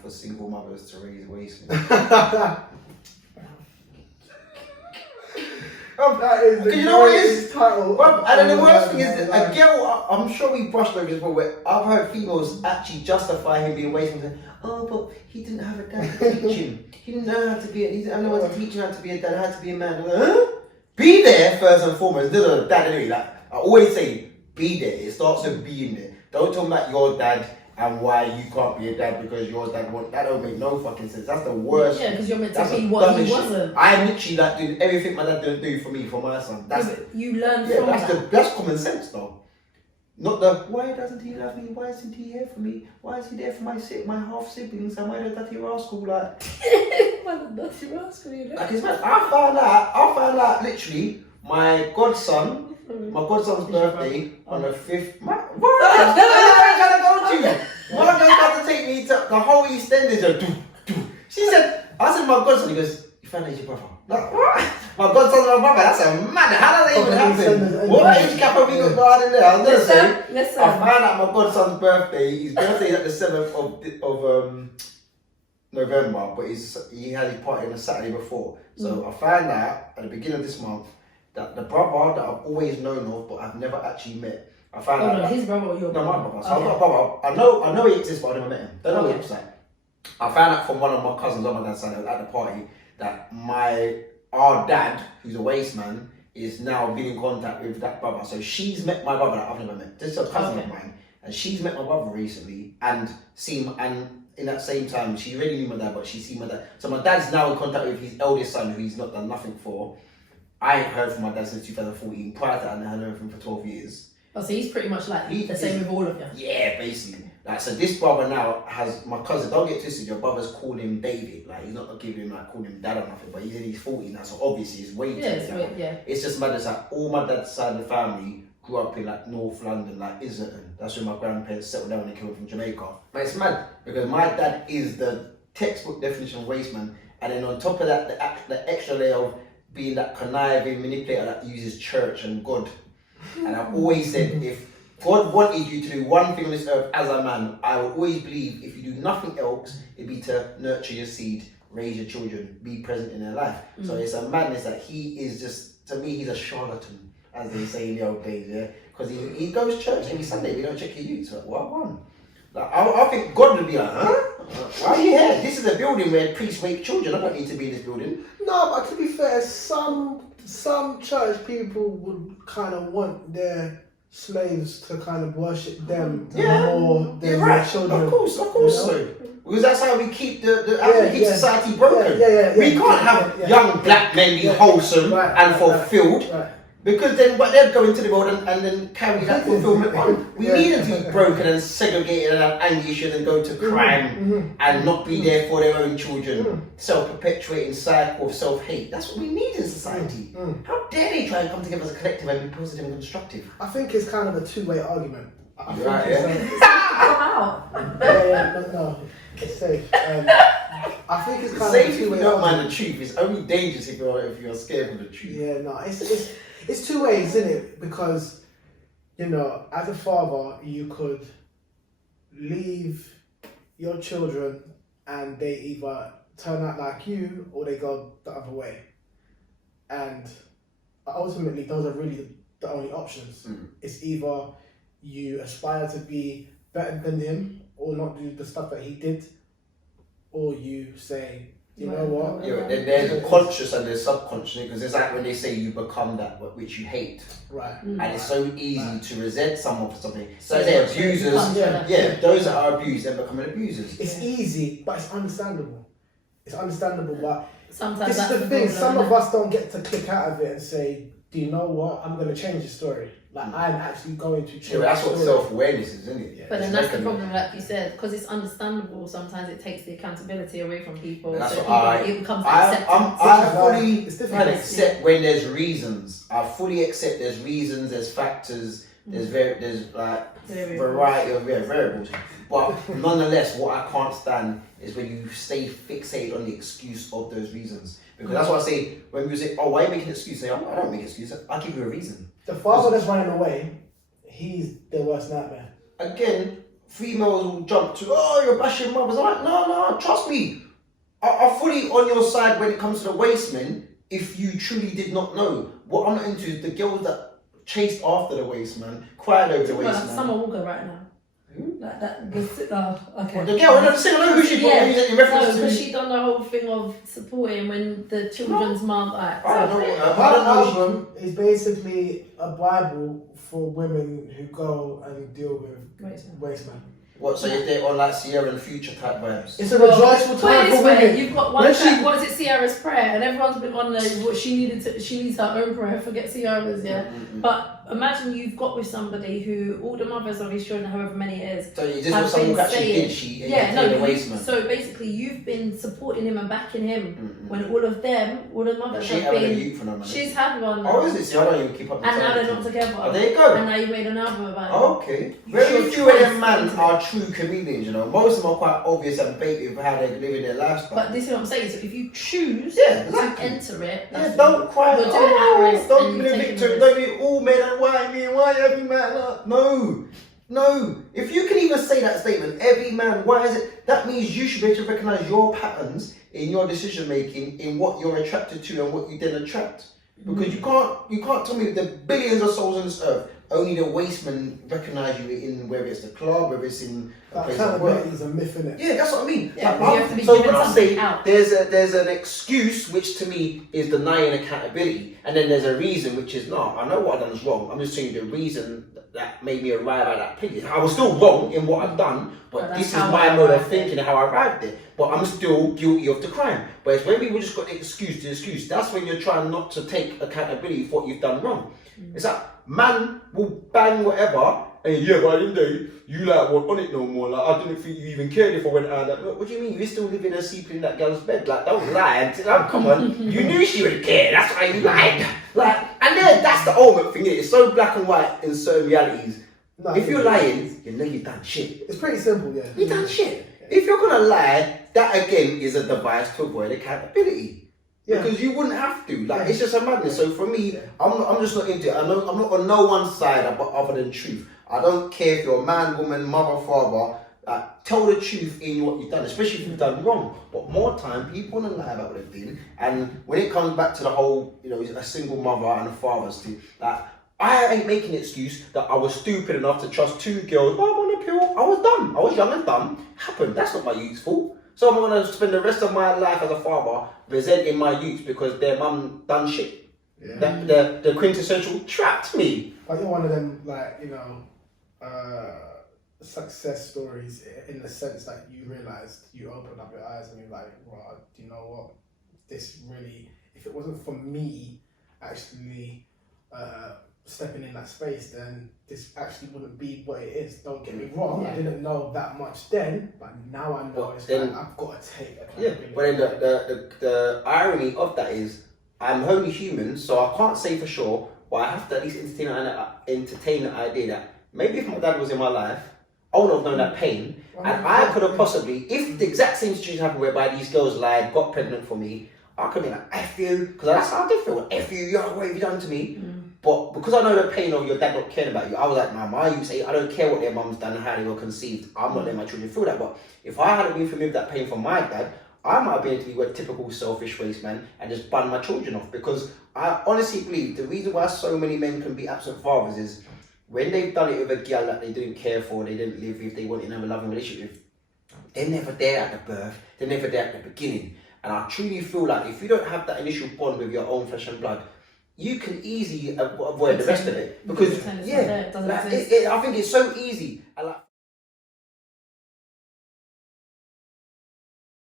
for single mothers to raise wastemen. That is the you know what it is? title. Well, and then the worst thing is that a girl, I'm sure we brushed over this before, where I've heard females actually justify him being wasteman, saying, oh, but he didn't have a dad to teach him. He didn't know how to be, he didn't know how to teach him how to be a dad, how to be a man. Like, huh? Be there first and foremost. No, dad anyway. Like, I always say, be there. It starts with being there. Don't talk about your dad and why you can't be a dad because your dad won't. That don't make no fucking sense. That's the worst. Yeah, because you're meant to be what he wasn't. I'm literally like doing everything my dad didn't do for me, for my son. That's you learn from that. That's common sense though. Not the why doesn't he love me? Why isn't he here for me? Why is he there for my half siblings? And why does that rascal like? Why does that rascal? Like it's mad. I found out literally my godson's birthday on the 5th. What? I gotta go to. My girl's about to take me to the whole East End. She said, I said my godson. He goes, you found out your brother? Like, what? My godson's my brother. That's a mad. How does that even happen? What age gap have we got in there? I was gonna say. Listen. I found out my godson's birthday. His birthday is at the 7th of November, but he had his party on the Saturday before. So I found out at the beginning of this month that the brother that I've always known of, but I've never actually met. I found out. No, his brother or your brother? No, my brother. So I've got a brother. I know he exists, but I never met him. Don't know what he looks like. I found out from one of my cousins on my dad's side at the party that our dad, who's a wasteman, is now been in contact with that brother. So she's met my brother that I've never met. This is a cousin of mine, and she's met my brother recently and seen and. In that same time, she already knew my dad, but she's seen my dad. So my dad's now in contact with his eldest son, who he's not done nothing for. I ain't heard from my dad since 2014. Prior to that, I hadn't heard from him for 12 years. Oh, so he's pretty much like the same with all of you? Yeah, basically. Like, so this brother now has, my cousin, don't get twisted, your brother's called him David. Like, he's not giving him, like, calling him dad or nothing, but he's in his 40s now, so obviously it's way too young. It's just madness, like, all my dad's side of the family grew up in like North London, like Islington. That's where my grandparents settled down when they came from Jamaica. But it's mad because my dad is the textbook definition of wasteman, and then on top of that, the extra layer of being that conniving manipulator that uses church and God. And I've always said, if God wanted you to do one thing on this earth as a man, I would always believe if you do nothing else, it'd be to nurture your seed, raise your children, be present in their life. So it's a madness that he is just, to me, he's a charlatan, as they say in the old days, yeah? Because he goes to church every Sunday, we don't check your youth. Like, what one? Like, I think God would be like, huh? Why are you here? This is a building where priests rape children. I don't need to be in this building. No, but to be fair, some church people would kind of want their slaves to kind of worship them more than their children. Of course. So. Because that's how we keep society broken. We can't have young black men be wholesome and fulfilled. Right. Because then they'll go into the world and then carry that fulfillment on. We need them to be broken and segregated and have anger issues and go to crime and not be there for their own children. Self-perpetuating cycle of self-hate. That's what we need in society. How dare they try and come together as a collective and be positive and constructive? I think it's kind of a two-way argument. I think no. It's safe. I think it's kind safe of a two-way argument. if you don't mind the truth. It's only dangerous if you're scared of the truth. Yeah, no, it's two ways, isn't it? Because, you know, as a father, you could leave your children and they either turn out like you or they go the other way. And ultimately, those are really the only options. It's either you aspire to be better than him or not do the stuff that he did, or you say, you know what? Yeah, then there's the conscious and there's subconscious, because it's like when they say you become that which you hate. Right. And it's so easy to resent someone for something. So they're abusers. Those that are abused, they're becoming abusers. It's easy, but it's understandable. But sometimes this is the thing, some of us don't get to click out of it and say, do you know what? I'm going to change the story. Like, I'm actually going to change that's what self-awareness is, isn't it? Yeah. But then that's the problem, like you said, because it's understandable, sometimes it takes the accountability away from people. And that's so it becomes acceptance. I fully accept when there's reasons. I fully accept there's reasons, there's factors, there's like variety of variables. But nonetheless, what I can't stand is when you stay fixated on the excuse of those reasons. Because that's what I say, when people say, oh, why are you making an excuse? I say, I don't make an excuse, I'll give you a reason. The father that's running away, he's the worst nightmare. Again, females will jump to, oh, you're bashing mothers. I'm like, no, trust me. I'm fully on your side when it comes to the wastemen. If you truly did not know, what I'm not into is the girls that chased after the wasteman, cried over the wasteman. Like Summer Walker right now. Like that. Okay. Well, the girl, I know who she in reference to. Because she done the whole thing of supporting when the children's mum. I don't know. Her album is basically a Bible for women who go and deal with wastemen. What, so if they're on like Sierra and Future type vibes? It's a rejoiceful time for women. You've got one track, what is it, Sierra's prayer, and everyone's been on what she needs her own prayer, forget Sierra's, yeah? Mm-hmm. But imagine you've got with somebody who, all the mothers of his children, however many it is, so you just want someone who actually did so basically you've been supporting him and backing him when all of the mothers have been, she's had one. Oh, is it? See, I don't even keep up and now they're not together. Oh, there you go. And now you've made an album about it. Okay. Very few of them men are true comedians, you know. Most of them are quite obvious and blatant with how they're living their lifestyle. But this is what I'm saying. So if you choose to enter it, don't cry. Don't be the victim. Don't be all men and white men. Why every man? No. If you can even say that statement, every man. Why is it? That means you should be able to recognize your patterns in your decision making, in what you're attracted to and what you then attract. Because you can't tell me the billions of souls on this earth. Only the wastemen recognise you in, whether it's the club, whether it's in a place of work. Accountability is a myth, isn't it? Yeah, that's what I mean. Yeah, so when I say there's an excuse, which to me is denying accountability, and then there's a reason, which is no, I know what I've done is wrong. I'm just saying the reason that made me arrive at that opinion. I was still wrong in what I've done, but this is my mode of thinking and how I arrived there. But I'm still guilty of the crime. But it's when people just got the excuse. That's when you're trying not to take accountability for what you've done wrong. It's like, man will bang whatever, and but I didn't do. You like weren't on it no more. Like I didn't think you even cared if I went out. Like, what do you mean? You're still living and sleeping in that girl's bed? Like don't lie. Come on, you knew she would care. That's why you lied. Like, and then that's the ultimate thing. It's so black and white in certain realities. No, if you're lying, you know you've done shit. It's pretty simple, yeah. You've done shit. If you're gonna lie, that again is a device to avoid accountability. Yeah. Because you wouldn't have to. Like it's just a madness. So for me, I'm just not into it. I'm not on no one side other than truth. I don't care if you're a man, woman, mother, father. Tell the truth in what you've done, especially if you've done wrong. But more time, people want to lie about what they've done. And when it comes back to the whole, a single mother and a father's thing, I ain't making an excuse that I was stupid enough to trust two girls. Oh, I'm on a pill. I was dumb. I was young and dumb. Happened. That's not my youth's fault. So I'm going to spend the rest of my life as a father resenting my youth because their mum done shit. Yeah. The quintessential trapped me. But you're one of them, success stories in the sense that you realised, you opened up your eyes and you're like, well, do you know what? This really, if it wasn't for me actually stepping in that space, then this actually wouldn't be what it is. Don't get me wrong, I didn't know that much then, but now I know I've got to take accountability. Yeah, but then the irony of that is, I'm only human, so I can't say for sure, but I have to at least entertain the idea that maybe if my dad was in my life, I would have known that pain, and I could have possibly, if the exact same situation happened whereby these girls lied, got pregnant for me, I could be like, F you, because that's how I did feel, F you, what have you done to me? But because I know the pain of your dad not caring about you, I was like, my you say, I don't care what their mum's done and how they were conceived. I'm not letting my children feel that. But if I hadn't been familiar with that pain from my dad, I might have been able to be a typical selfish waste man and just bun my children off. Because I honestly believe the reason why so many men can be absent fathers is when they've done it with a girl that they didn't care for, they didn't live with, they wanted to have a loving relationship with, they're never there at the birth, they're never there at the beginning. And I truly feel like if you don't have that initial bond with your own flesh and blood, you can easily avoid the rest of it. Because, I think it's so easy.